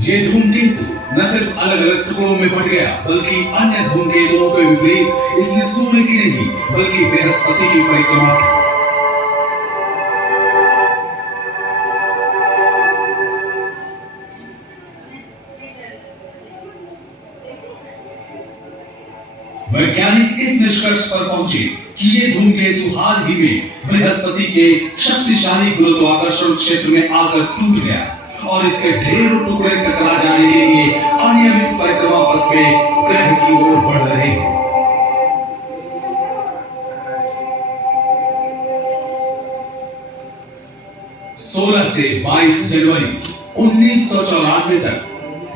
ये धूमकेतु न सिर्फ अलग अलग टुकड़ों में बट गया, बल्कि अन्य धूमकेतुओं के विपरीत इसने सूर्य की नहीं बल्कि बृहस्पति की परिक्रमा की। वैज्ञानिक इस निष्कर्ष पर पहुंचे कि ये धूमकेतु हाल ही में बृहस्पति के शक्तिशाली गुरुत्वाकर्षण क्षेत्र में आकर टूट गया और इसके ढेरों टुकड़े टकरा जाने के लिए अनियमित परिक्रमा पथ में ग्रह की ओर बढ़ रहे हैं। सोलह से 22 जनवरी 1994 तक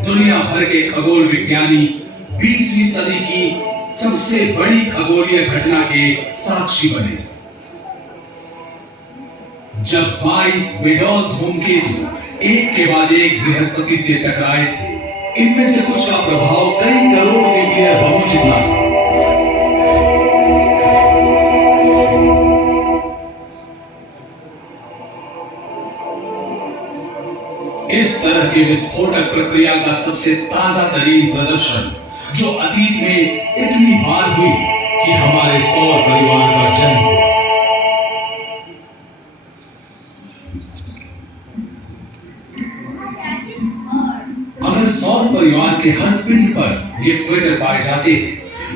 दुनिया भर के खगोल विज्ञानी 20वीं सदी की सबसे बड़ी खगोलीय घटना के साक्षी बने, जब 22 बेडौल धूमकेतु एक के बाद एक बृहस्पति से टकराए थे। इनमें से कुछ का प्रभाव कई करोड़ मीटर बहुत जितना था। इस तरह की विस्फोटक प्रक्रिया का सबसे ताजा तरीन प्रदर्शन जो अतीत में इतनी बार हुई कि हमारे सौर परिवार का जन्म हुआ। अगर सौर परिवार के हर पिंड पर ये क्रेटर पाए जाते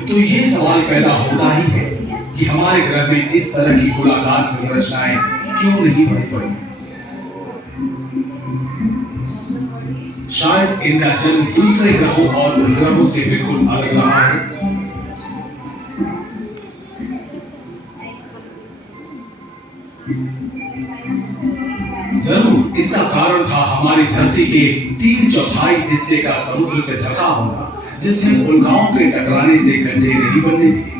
तो ये सवाल पैदा होता ही है कि हमारे ग्रह में इस तरह की गोलाकार संरचनाएं क्यों नहीं बनी पड़ी। शायद इनका जन्म दूसरे ग्रहों और उपग्रहों से बिल्कुल अलग रहा है। जरूर इसका कारण था हमारी धरती के 3/4 हिस्से का समुद्र से ढका होना, जिसने उल्काओं के टकराने से गड्ढे नहीं बनने दिए।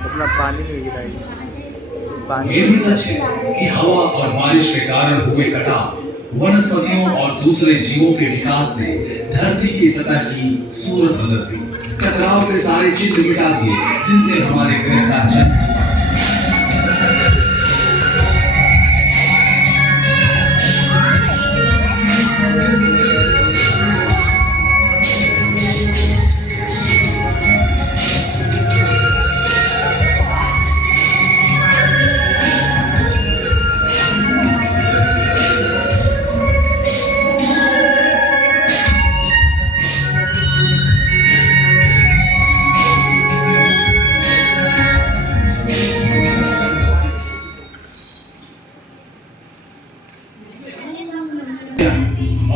अपना पानी में गिराई। ये भी सच है कि हवा और बारिश के कारण हुए कटाव, वनस्पतियों और दूसरे जीवों के विकास ने धरती की सतह की सूरत बदल दी। टकराव के सारे चिन्ह मिटा दिए जिनसे हमारे ग्रह का जन्म हुआ।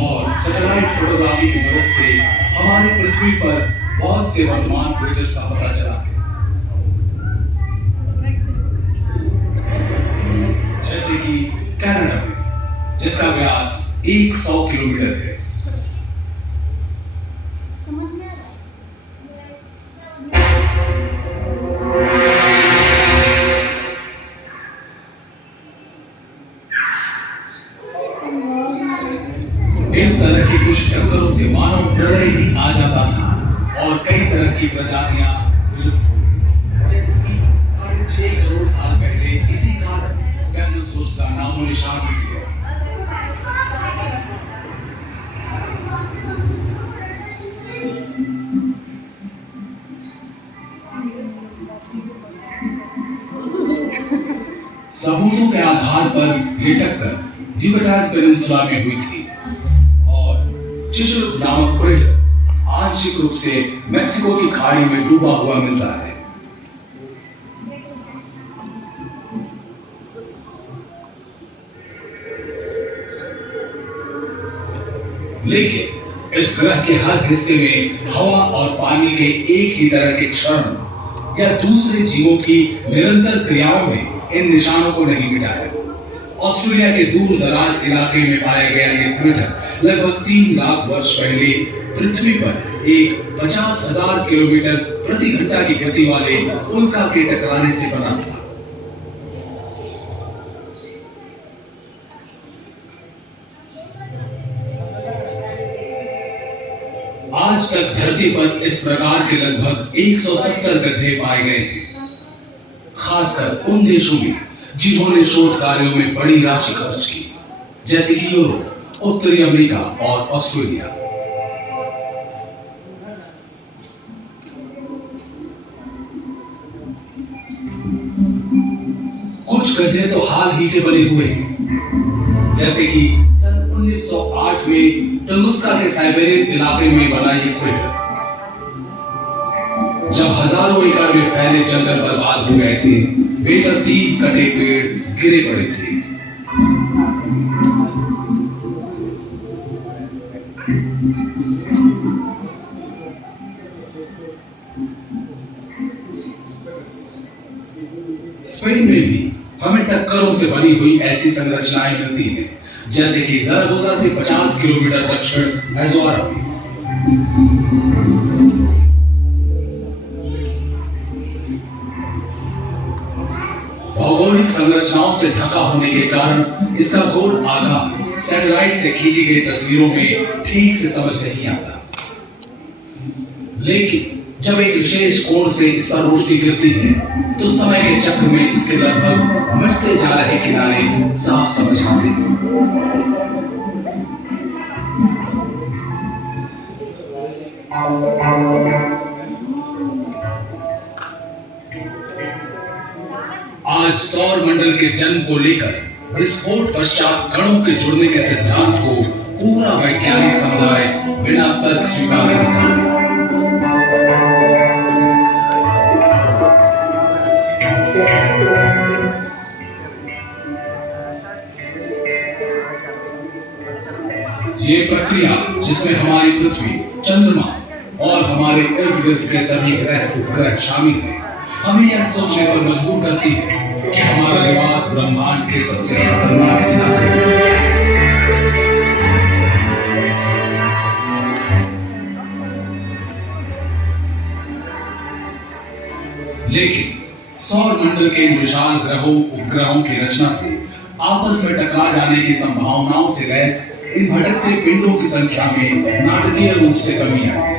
और सैटेलाइट फोटोग्राफी की मदद से हमारी पृथ्वी पर बहुत से वर्तमान क्रेटर्स का पता चला है, जैसे कि कनाडा में जिसका व्यास 100 किलोमीटर है। इस तरह की कुछ टक्करों से मानव प्रलय ही आ जाता था और कई तरह की प्रजातियां विलुप्त हो गई, जैसे कि 6.5 करोड़ साल पहले इसी कारण डायनासोर्स का नामो निशान मिट गया। सबूतों के आधार पर ये टक्कर युकाटान पेनिनसुला में हुई थी और चिचुल नामक क्रेटर आंशिक रूप से मेक्सिको की खाड़ी में डूबा हुआ मिलता है। लेकिन इस ग्रह के हर हिस्से में हवा और पानी के एक ही तरह के क्षरण या दूसरे जीवों की निरंतर क्रियाओं ने इन निशानों को नहीं मिटाया। ऑस्ट्रेलिया के दूर दराज इलाके में पाया गया यह क्रेटर लगभग 3 लाख वर्ष पहले पृथ्वी पर एक 50,000 किलोमीटर प्रति घंटा की गति वाले उल्का के टकराने से बना था। आज तक धरती पर इस प्रकार के लगभग 170 गड्ढे पाए गए हैं, खासकर उन देशों में जिन्होंने शोध कार्यों में बड़ी राशि खर्च की, जैसे कि यूरोप, उत्तरी अमेरिका और ऑस्ट्रेलिया। कुछ गड्ढे तो हाल ही के बने हुए हैं, जैसे कि सन 1908 में टंगुस्का के साइबेरियन इलाके में बना ये क्रेटर, जब हजारों एकड़ में फैले जंगल बर्बाद हो गए थे, बेतरतीब कटे पेड़ गिरे पड़े थे। स्पेन में भी हमें टक्करों से बनी हुई ऐसी संरचनाएं मिलती हैं, जैसे कि ज़रागोजा से 50 किलोमीटर दक्षिण अज़ोरा में। भौगोलिक संरचनाओं से ढका होने के कारण इसका गोल आकार सैटेलाइट से खींची गई तस्वीरों में ठीक से समझ नहीं आता, लेकिन जब एक विशेष कोण से इस पर रोशनी गिरती है तो समय के चक्र में इसके लगभग मिटते जा रहे किनारे साफ समझ आते हैं। आज सौर मंडल के जन्म को लेकर विस्फोट पश्चात कणों के जुड़ने के सिद्धांत को पूरा वैज्ञानिक समुदाय बिना तर्क स्वीकार करता है। ये प्रक्रिया जिसमें हमारी पृथ्वी, चंद्रमा और हमारे इर्द गिर्द के सभी ग्रह उपग्रह शामिल हैं, हमें यह सोचने पर मजबूर करती है कि हमारा निवास ब्रह्मांड के सबसे खतरनाक इलाके में है। लेकिन सौर मंडल के विशाल ग्रहों उपग्रहों की रचना से आपस में टकरा जाने की संभावनाओं से लैस इन भटकते पिंडों की संख्या में नाटकीय रूप से कमी आई है।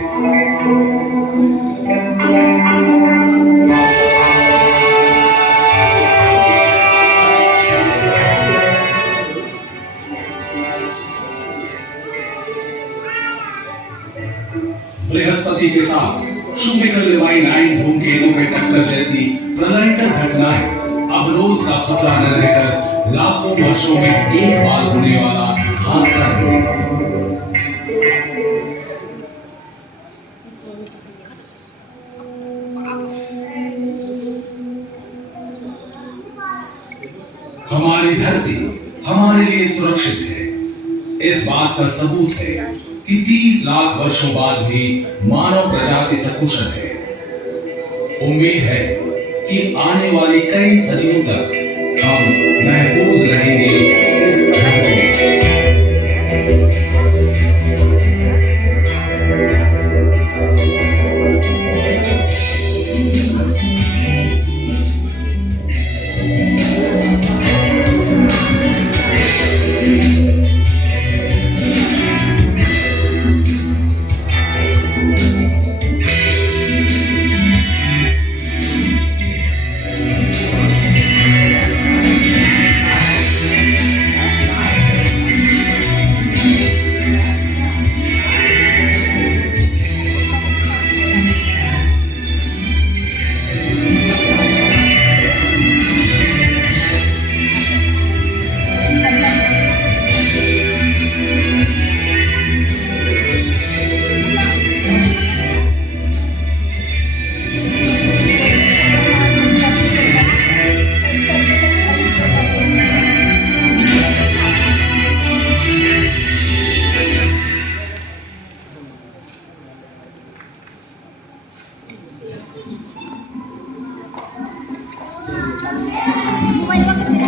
बृहस्पति के साथ शुक्र रिवाइन 9 धूमकेतु के टक्कर जैसी प्रलयंकर घटनाएं अब रोज का खतरा न रहकर लाखों वर्षों में एक बार होने वाला हादसा है। हमारी धरती हमारे लिए सुरक्षित है, इस बात का सबूत है कि 30 लाख वर्षों बाद भी मानव प्रजाति सकुशल है। उम्मीद है कि आने वाली कई सदियों तक हम महफूज रहेंगे इस धरती पर। Wait,